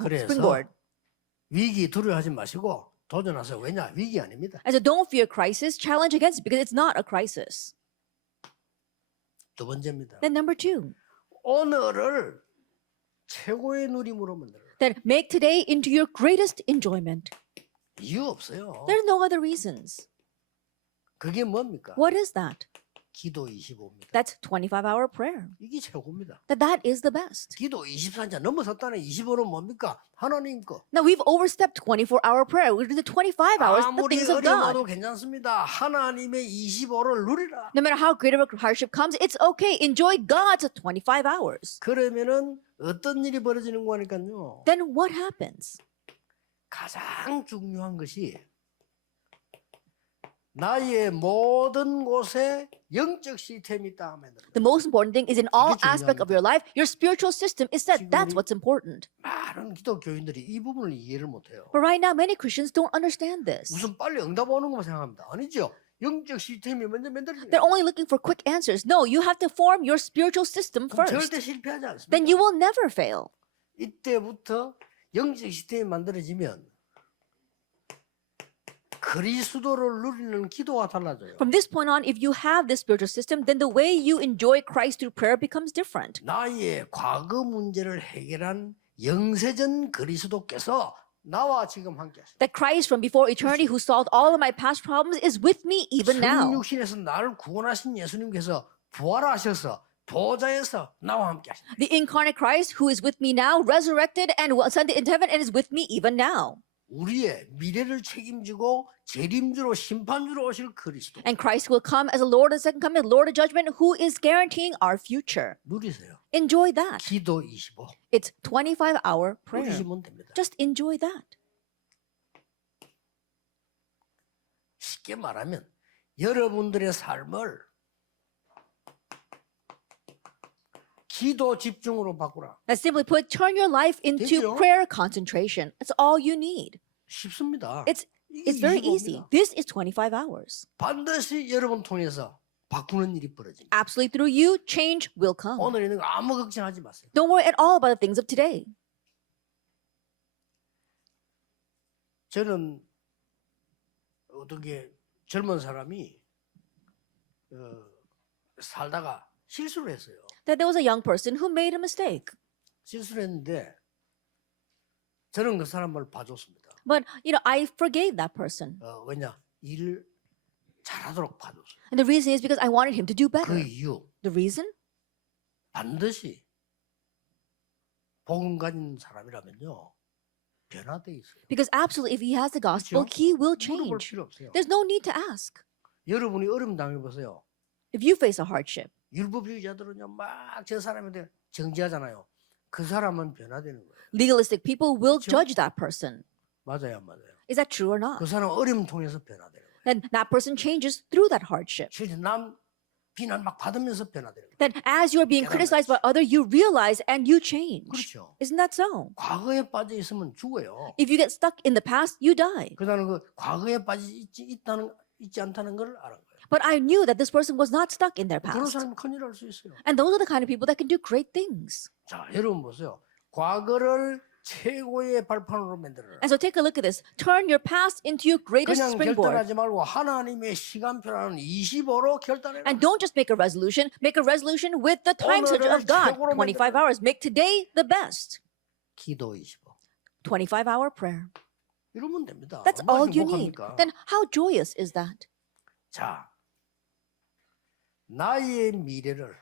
그래서 springboard. 위기 두려워하지 마시고 도전하세요. 왜냐? 위기 아닙니다. And so don't fear crisis, challenge against it because it's not a crisis. 두 번째입니다. Then number 2, 오늘을 최고의 누림으로 만들어라. then make today into your greatest enjoyment. 이유 없어요. There are no other reasons. 그게 뭡니까? What is that? 기도 25입니다. That's 25-hour prayer. 이게 최고입니다. That is the best. 기도 24자 넘어섰다는 25는 뭡니까? 하나님 거. Now we've overstepped 24-hour prayer. We're doing the 25 hours, the 아무리 things of God. 어려워도 괜찮습니다. 하나님의 25를 누리라. No matter how great of a hardship comes, it's okay. Enjoy God's 25 hours. 그러면은 어떤 일이 벌어지는 거니까요. Then what happens? 가장 중요한 것이 나의 모든 곳에 영적 시스템이 있다 하면 The most important thing is in all 이게 aspect of your life, your spiritual system is set. That's what's important. 많은 기독교인들이 이 부분을 이해를 못해요. But right now, many Christians don't understand this. 무슨 빨리 응답 오는 것만 생각합니다. 아니죠. 영적 시스템이 먼저 만들어져요. They're only looking for quick answers. No, you have to form your spiritual system 그럼 first. 절대 실패하지 않습니다. Then you will never fail. 이때부터 영적 시스템이 만들어지면 그리스도를 누리는 기도가 달라져요. From this point on, if you have this spiritual system, then the way you enjoy Christ through prayer becomes different. 나의 과거 문제를 해결한 영세전 그리스도께서 나와 지금 함께 하십니다. That Christ from before eternity who solved all of my past problems is with me even now. 성육신에서 나를 구원하신 예수님께서 부활하셔서 보좌에서 나와 함께 하십니다. The incarnate Christ who is with me now, resurrected and ascended into heaven and is with me even now. 우리의 미래를 책임지고 재림주로 심판주로 오실 그리스도 And Christ will come as a Lord of the second coming, Lord of judgment, who is guaranteeing our future. 누리세요. Enjoy that. 기도 25 It's 25-hour prayer. 누리시면 됩니다. Just enjoy that. 쉽게 말하면 여러분들의 삶을 기도 집중으로 바꾸라. Now, simply put, turn your life into 되죠? prayer concentration. That's all you need. 쉽습니다. It's 이게 very easy. 25입니다. This is 25 hours. 반드시 여러분 통해서 바꾸는 일이 벌어집니다. Absolutely through you, change will come. 오늘 있는 거 아무 걱정하지 마세요. Don't worry at all about the things of today. 저는 어떻게 젊은 사람이 살다가 실수를 했어요. That there was a young person who made a mistake. 실수를 했는데 저는 그 사람을 봐줬습니다. But, I forgave that person. 왜냐? 일을 잘하도록 봐줬어요. And the reason is because I wanted him to do 그 better. 이유 The reason? 반드시 복음 가진 사람이라면요. 변화돼 있어요. Because absolutely, if he has the gospel, 그렇죠? he will 물어볼 change. 필요 없어요. There's no need to ask. 여러분이 어려움 당해보세요. If you face a hardship, 율법주의자들은요 막 저 사람한테 정지하잖아요. 그 사람은 변화되는 거예요. legalistic people will 그렇죠? judge that person. 맞아요, 안 맞아요? Is that true or 그 not? 사람 어려움 통해서 변화되는 거예요. Then that person changes through that hardship. 실제 남 비난 막 받으면서 변화되는 거예요. Then as you're being criticized by others, you realize and you change. 그렇죠. Isn't that so? 과거에 빠져 있으면 죽어요. If you get stuck in the past, you die. 그다음에 그 과거에 빠져 있지 않다는 걸 알은 거예요. But I knew that this person was not stuck in their 그런 past. 사람은 큰일 할 수 있어요. And those are the kind of people that can do great things. 자, 여러분 보세요. 과거를 최고의 발판으로 만들어라. And so take a look at this. Turn your past into your greatest 그냥 springboard. 결단하지 말고 하나님의 시간표라는 25로 결단해라. And don't just make a resolution with the time schedule of God. 25 hours. Make today the best. 기도 25. 25-hour prayer. 이러면 됩니다. That's 얼마나 all you need. 행복합니까? Then how joyous is that? 자, 나의 미래를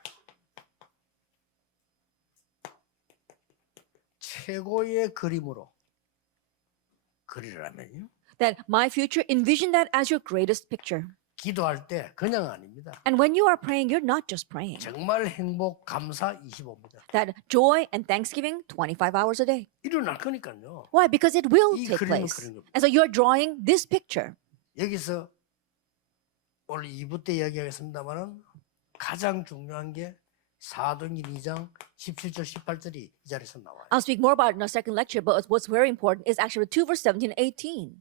최고의 그림으로 그리라면요. That my future, envision that as your greatest picture. 기도할 때 그냥 아닙니다. And when you are praying, you're not just praying. 정말 행복, 감사 25입니다. That joy and thanksgiving, 25 hours a day. 일어날 거니까요. Why? Because it will 이 take 그림을 place. 그린 겁니다. And so you're drawing this picture. 여기서 오늘 2부 때 이야기하겠습니다만은 가장 중요한 게 사도행전 2장 17절 18절이 이 자리에서 나와요. I'll speak more about it in our second lecture, but what's very important is actually 2 verse 17 and 18.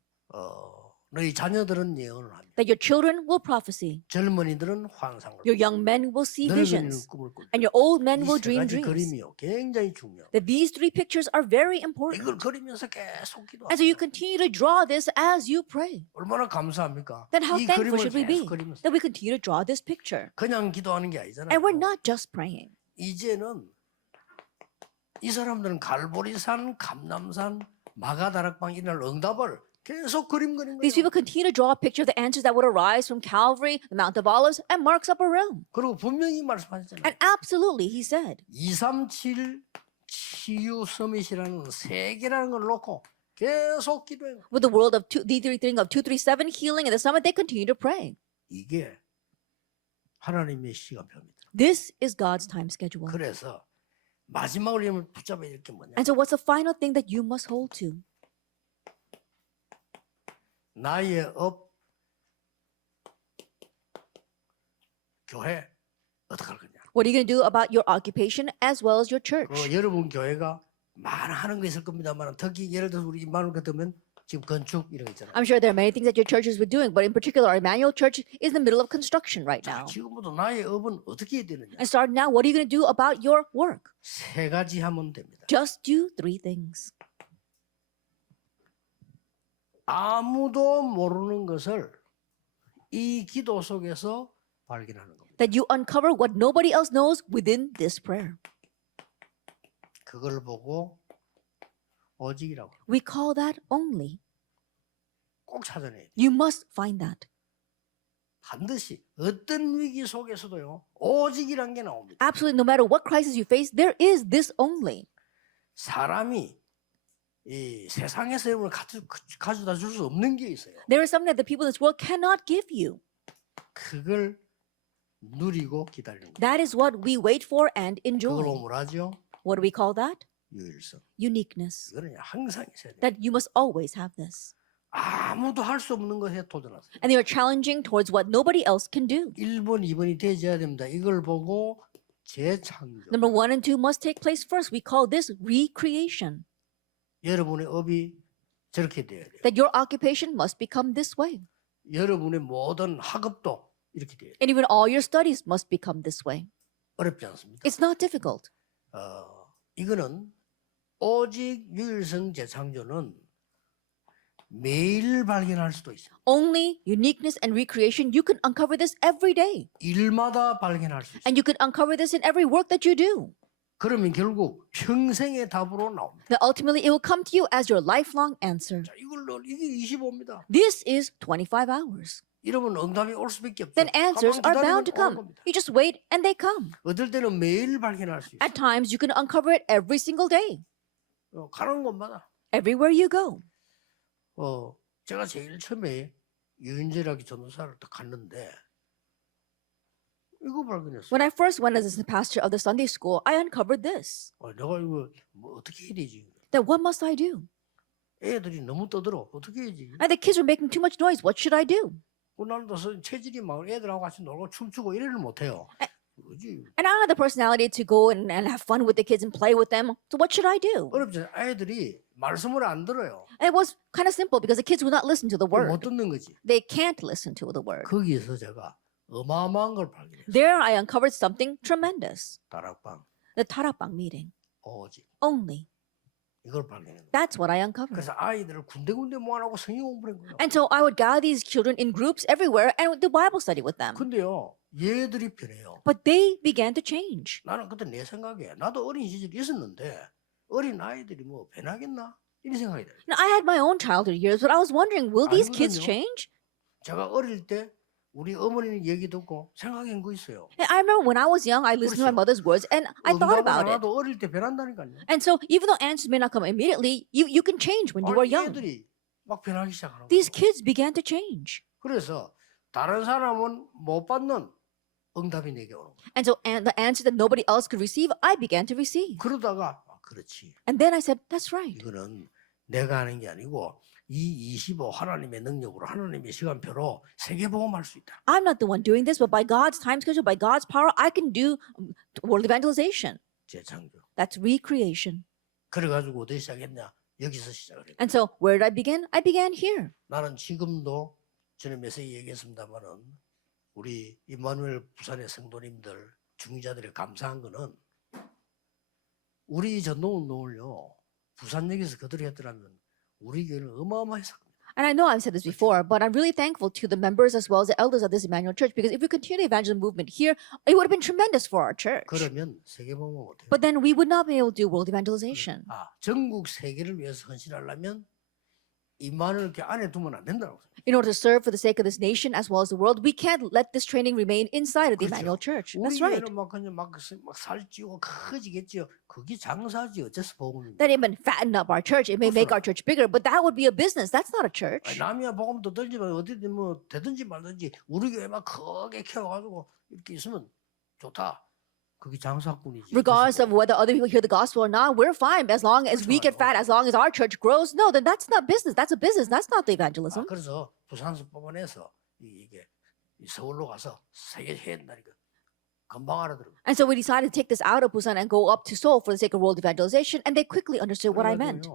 너희 자녀들은 예언을 합니다. That your children will prophesy. 젊은이들은 환상을 Your young men will see 늙은이는 visions. 꿈을 꿀 And your old men will 이세 dream 가지 dreams. 그림이요. 굉장히 중요해요. That these three pictures are very important. 이걸 그리면서 계속 And so you 기도하세요. continue to draw this as you pray. 얼마나 감사합니까? Then how 이 thankful 그림을 should we be 계속 그리면서 that we continue to draw this picture? 그냥 기도하는 게 아니잖아요. And we're not just praying. 이제는 이 사람들은 갈보리산, 감남산, 마가다락방 이날 응답을 계속 그림 그린 These 거예요. people continue to draw a picture of the answers that would arise from Calvary, the Mount of Olives, and marks up a realm. 그리고 분명히 말씀하셨잖아요. And absolutely, he said, 237 치유 서밋이라는 세 개라는 걸 놓고 계속 기도해요. with the world of the thing of 237 healing and the summit, they continue to pray. 이게 하나님의 시간표입니다. This is God's time schedule. 그래서 마지막으로 여러분 붙잡아야 될 게 뭐냐? And so, what's the final thing that you must hold to? 나의 업, 교회 어떻게 할 거냐? What are you going to do about your occupation as well as your church? 여러분 교회가 많은 거 있을 겁니다만 특히 예를 들어서 우리 임마누엘 같으면 지금 건축 이런 거 있잖아요. I'm sure there are many things that your churches were doing, but in particular, our Emmanuel Church is in the middle of construction right 자, now. 지금부터 나의 업은 어떻게 해야 되느냐? And starting now, what are you going to do about your work? 세 가지 하면 됩니다. Just do three things. 아무도 모르는 것을 이 기도 속에서 발견하는 겁니다. That you uncover what nobody else knows within this prayer. 그걸 보고 오직이라고 We call that only. 꼭 찾아내야 돼요. You must find that. 반드시 어떤 위기 속에서도요. 오직이란 게 나옵니다. Absolutely, no matter what crisis you face, there is this only. 사람이 이 세상에서 여러분을 가져다 줄 수 없는 게 있어요. There is something that the people in this world cannot give you. 그걸 누리고 기다리는 거예요. That is what we wait for and 그걸 enjoy. 뭐라죠? What do we call that? 유일성. Uniqueness. 이거는 항상 있어야 돼요. That you must always have this. 아무도 할 수 없는 것에 도전하세요. And they are challenging towards what nobody else can do. 1번, 2번이 되어야 됩니다. 이걸 보고 재창조. Number 1 and 2 must take place first. We call this recreation. 여러분의 업이 저렇게 돼야 돼요. That your occupation must become this way. 여러분의 모든 학업도 이렇게 돼야 돼요. And even all your studies must become this way. 어렵지 않습니다. It's not difficult. 이거는 오직 유일성 재창조는 매일 발견할 수도 있어요. Only uniqueness and recreation, you can uncover this every day. 일마다 발견할 수 있어요. And you can uncover this in every work that you do. 그러면 결국 평생의 답으로 나옵니다. That ultimately it will come to you as your lifelong answer. 자, 이게 25입니다. This is 25 hours. 이러면 응답이 올 수밖에 없죠. Then answers 가만 are bound to 기다리면 오는 come. 겁니다. You just wait and they come. 어떨 때는 매일 발견할 수 있어요. At times, you can uncover it every single day. 가는 곳마다 everywhere you go. 제가 제일 처음에 유인재라기 전도사를 딱 갔는데 이거 발견했어요. When I first went as a pastor of the Sunday school, I uncovered this. 내가 이거 뭐 어떻게 해야 되지? Then what must I do? 애들이 너무 떠들어. 어떻게 해야지? And the kids were making too much noise. What should I do? 나는 또 체질이 막 애들하고 같이 놀고 춤추고 이래를 못해요. 그지? And I don't have the personality to go and have fun with the kids and play with them. So what should I do? 어렵잖아. 애들이 말씀을 안 들어요. And it was kind of simple because the kids would not listen to the 못 word. 듣는 거지. They can't listen to the word. 거기에서 제가 어마어마한 걸 발견했어요. There I uncovered something tremendous. 다락방, The Tarapang meeting. 오직 Only. 이걸 발견했어요. That's what I uncovered. 그래서 아이들을 군데군데 모아놓고 성경 공부를 한 거예요. And so I would gather these children in groups everywhere and do Bible study with them. 근데요, 얘들이 변해요. But they began to change. 나는 그때 내 생각에 나도 어린 시절이 있었는데 어린 아이들이 뭐 변하겠나? 이런 생각이 들어요. Now, I had my own childhood years, but I was wondering, will these kids 아니거든요. change? 제가 어릴 때 우리 어머니 얘기 듣고 생각한 거 있어요. And I remember when I was young, I listened to my mother's words and I thought about it. 나도 어릴 때 변한다니까요. And so even though answers may not come immediately, you can change when you are young. 얘들이 막 변하기 시작하는 거예요. These kids began to change. 그래서 다른 사람은 못 받는 응답이 내게 오는 거예요. And so the answer that nobody else could receive, I began to receive. 그러다가 그렇지. And then I said, that's right. 이거는 내가 하는 게 아니고 이 25 하나님의 능력으로 하나님의 시간표로 세계복음할 수 있다. I'm not the one doing this, but by God's time schedule, by God's power, I can do world evangelization. 재창조. That's recreation. 그래가지고 어디 시작했냐? 여기서 시작을 했다. And so where did I begin? I began here. 나는 지금도 전에 메시지 얘기했습니다마는 우리 임마누엘 부산의 성도님들 중위자들이 감사한 거는 우리 전도운동을요 부산역에서 그들이 했더라면 우리 교회는 어마어마했을 겁니다. And I know I've said this before, but I'm really thankful to the members as well as the elders of this Emmanuel Church because if we continue the evangelism movement here, it would have been tremendous for our church. 그러면 세계복음 못해요. But then we would not be able to do world evangelization. 전국 세계를 위해서 헌신하려면 임마누엘 교회 안에 두면 안 된다고. In order to serve for the sake of this nation as well as the world, we can't let this training remain inside of the Emmanuel Church. 우리 That's right. 교회는 막 그냥 막 살찌고 커지겠지요. 그게 장사지 어째서 복음입니까? That it may fatten up our church. It may make our church bigger, but that would be a business. That's not a church. 남이야 복음 듣든지만 어디든 뭐 되든지 말든지 우리 교회 막 크게 키워가지고 이렇게 있으면 좋다. 그게 장사꾼이지. Regardless of whether other people hear the gospel or not, we're fine as long as we get fat, as long as our church grows. No, then that's not business. That's a business. That's not the evangelism. 그래서 부산서 뽑아내서 이게 서울로 가서 세계 해야 된다니까. 금방 알아들어. And so we decided to take this out of Busan and go up to Seoul for the sake of world evangelization, and they quickly understood what I meant.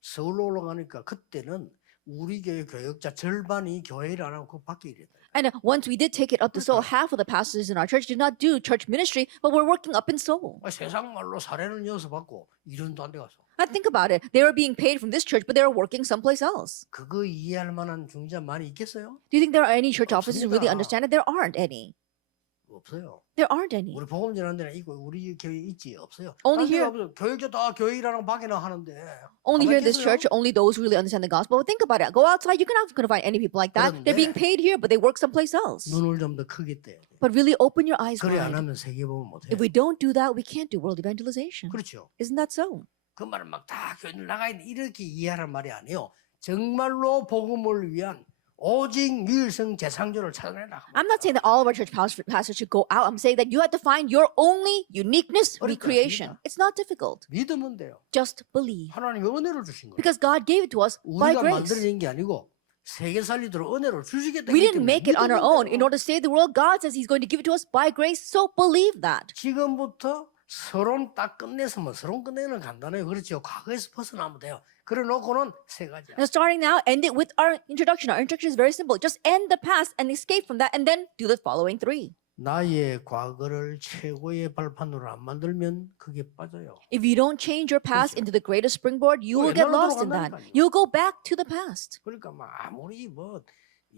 서울로 올라가니까 그때는 우리 교회 교역자 절반이 교회를 안 하고 그 밖에 일했다. And once we did take it up to Seoul, half of the pastors in our church did not do church ministry, but were working up in Seoul. 세상 말로 사례는 이어서 받고 일은도 안 돼 가서. And think about it. They were being paid from this church, but they were working someplace else. 그거 이해할 만한 중자 많이 있겠어요? Do you think there are any church officers who really understand it? There aren't any. 없어요. There aren't any. 우리 복음 전하는 데는 있고 우리 교회 있지 없어요. Only 딴 데가 here. 없어요. 교육자 다 교회 일하는 밖에나 하는데. Only here in this 가만히 church, 있겠어요? only those who really understand the gospel. But think about it. Go outside, you're not going to find any people like that. They're being paid here, but they work someplace else. 눈을 좀 더 크게 떼야 돼. But really open your eyes 그래 안 wide. 하면 세계 보면 못해. If we don't do that, we can't do world evangelization. 그렇죠. Isn't that so? 그 말은 막 다 교회 나가 있는 이렇게 이해하는 말이 아니에요. 정말로 복음을 위한 오직 유일성 재창조를 찾아내라. I'm not saying that all of our church pastors should go out. I'm saying that you have to find your only uniqueness 어렵지 recreation. 않습니다. It's not difficult. 믿으면 돼요. Just believe. 하나님이 은혜를 주신 거예요. Because God gave it to us by 우리가 grace. 만들어낸 게 아니고 세계 살리도록 은혜를 주시겠다. We didn't make it on our own. In order to save the world, God says He's going to give it to us by grace. So believe that. 지금부터 서론 딱 끝내서면 서론 끝내는 간단해요. 그렇죠. 과거에서 벗어나면 돼요. 그래 놓고는 세 가지야. And starting now, end it with our introduction. Our introduction is very simple. Just end the past and escape from that, and then do the following three. 나의 과거를 최고의 발판으로 안 만들면 그게 빠져요. If you don't change your past into the greatest springboard, you will get lost in that. You'll go back to the past. 그러니까 막 아무리 뭐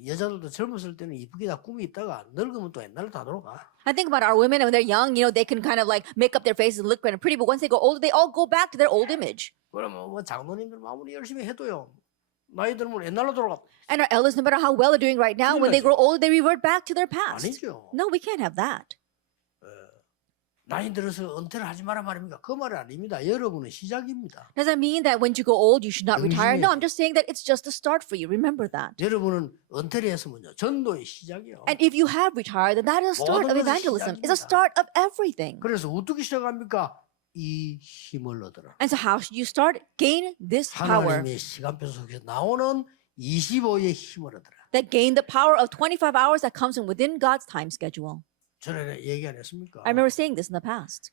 여자들도 젊었을 때는 이쁘게 다 꿈이 있다가 늙으면 또 옛날로 다 돌아가. I think about our women when they're young, they can kind of like make up their faces and look kind of pretty, but once they go older, they all go back to their old image. 그러면 뭐 장로님들 아무리 열심히 해도요. 나이 들면 옛날로 돌아가. And our elders, no matter how well they're doing right now, when they grow older, they revert back to their past. 아니죠. No, we can't have that. 나이 들어서 은퇴를 하지 마라 말입니까? 그 말이 아닙니다. 여러분은 시작입니다. Does that mean that when you go old, you should not retire? No, 등심이에요. I'm just saying that it's just a start for you. Remember that. 여러분은 은퇴를 했으면요. 전도의 시작이요. And if you have retired, then that is a start of 모든 것의 evangelism. It's a 시작입니다. start of everything. 그래서 어떻게 시작합니까? 이 힘을 얻어라. And so how should you start? Gain this power. 하나님의 시간표 속에서 나오는 25의 힘을 얻어라. That gain the power of 25 hours that comes from within God's time schedule. 전에 얘기 안 했습니까? I remember saying this in the past.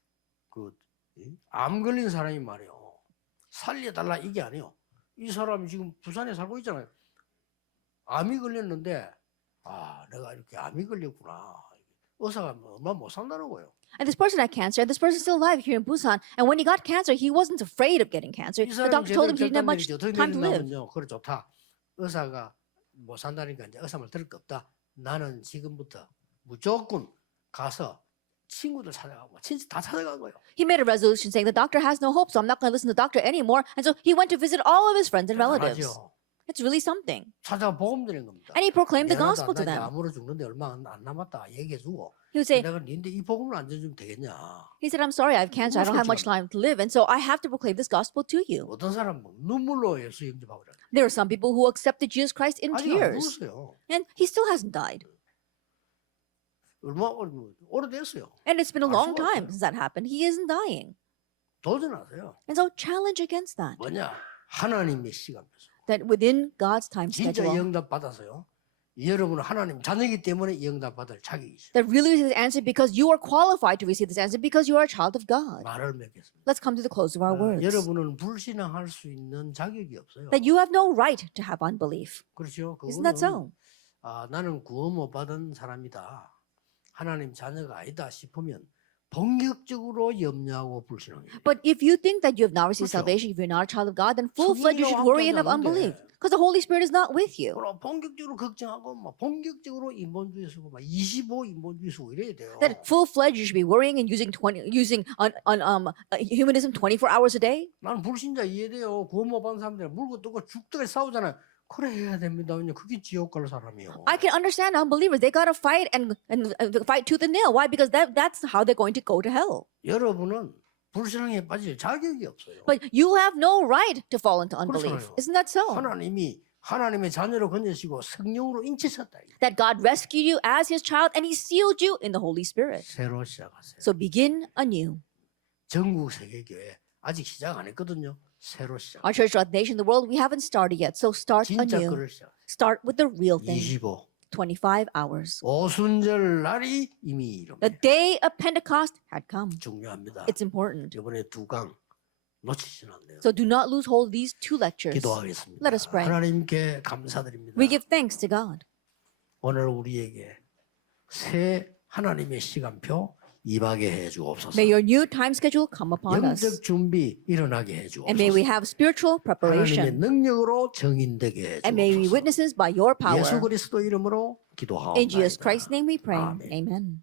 암 걸린 사람이 말이요. 살려달라 이게 아니요. 이 사람이 지금 부산에 살고 있잖아요. 암이 걸렸는데 내가 이렇게 암이 걸렸구나. 의사가 얼마 못 산다는 거예요. And this person had cancer, and this person's still alive here in Busan. And when he got cancer, he wasn't afraid of getting cancer. 이 The 사람이 doctor told him he 제대로 didn't have much 어떻게 time to live. 내린다면요. 그래 좋다. 의사가 못 산다니까 이제 의사 말 들을 거 없다. 나는 지금부터 무조건 가서 친구들 찾아가고 친지 다 찾아간 거예요. He made a resolution saying the doctor has no hope, so I'm not going to listen to the doctor anymore. And so he went to visit all of his friends and relatives. 대단하죠. It's really something. 찾아가 복음 드린 겁니다. And he proclaimed the 미안하다. gospel to 나 이제 them. 암으로 죽는데 얼마 안 남았다 얘기해주고 He would say, 내가 니한테 이 복음을 안 전주면 되겠냐. he said, I'm sorry, I have cancer. I don't have much time to live. And so I have to proclaim this gospel to you. 어떤 사람은 눈물로 예수 영접하고 그래요. There are some people who accepted Jesus Christ in 아직 안 tears. 죽었어요. And he still hasn't died. 얼마 오래됐어요. And it's been a 알 long 수가 time 없어요. since that happened. He isn't dying. 도전하세요. And so challenge against that. 뭐냐? 하나님의 시간표죠. That within God's time 진짜 schedule, 영답 받아서요. 여러분은 하나님 자녀이기 때문에 이 영답 받을 자격이 있어요. that really is answered because you are qualified to receive this answer because you are a child of God. 말을 맺겠습니다. Let's come to the close of our words. 여러분은 불신앙할 수 있는 자격이 없어요. That you have no right to have unbelief. 그렇죠. Isn't that so? 나는 구원 못 받은 사람이다. 하나님 자녀가 아니다 싶으면 본격적으로 염려하고 불신앙해요. But if you think that you have not received 그렇죠. salvation, if you're not a child of God, then full-fledged you should worry and have unbelief. 함께하지 Because the Holy Spirit is not with you. 그럼 본격적으로 걱정하고 막 본격적으로 인본주의 쓰고 막 25 인본주의 쓰고 이래야 돼요. That full-fledged you should be worrying and using humanism 24 hours a day. 나는 불신자 이해돼요. 구원 못 받은 사람들 물고 뜯고 죽다가 싸우잖아요. 그래 해야 됩니다. 왜냐 그게 지옥 갈 사람이요. I can understand unbelievers. They gotta fight and fight tooth and nail. Why? Because that's how they're going to go to hell. 여러분은 불신앙에 빠질 자격이 없어요. But you have no right to fall into unbelief. 그렇잖아요. Isn't that so? 하나님이 하나님의 자녀로 건져시고 성령으로 인치셨다. That God rescued you as His child and He sealed you in the Holy Spirit. 새로 시작하세요. So begin anew. 전국 세계교회 아직 시작 안 했거든요. 새로 시작. Our church throughout the nation, the world, we haven't started yet. So start 진짜 anew. 그를 시작. Start with the real thing. 25 25 hours. 오순절 날이 이미 The 이릅니다. day of Pentecost had come. 중요합니다. It's important. 이번에 2강 놓치시면 안 돼요. So do not lose hold of these two lectures. 기도하겠습니다. Let us pray. 하나님께 감사드립니다. We give thanks to God. 오늘 우리에게 새 하나님의 시간표 임하게 해 주옵소서. May your new time schedule come upon us. 영적 준비 일어나게 해 And may we 주옵소서. have spiritual 하나님의 preparation. 능력으로 정인되게 해 And may we 주옵소서. witnesses by your 예수 power. 그리스도 이름으로 In Jesus 기도하옵나이다. Christ's name we pray. 아멘. Amen.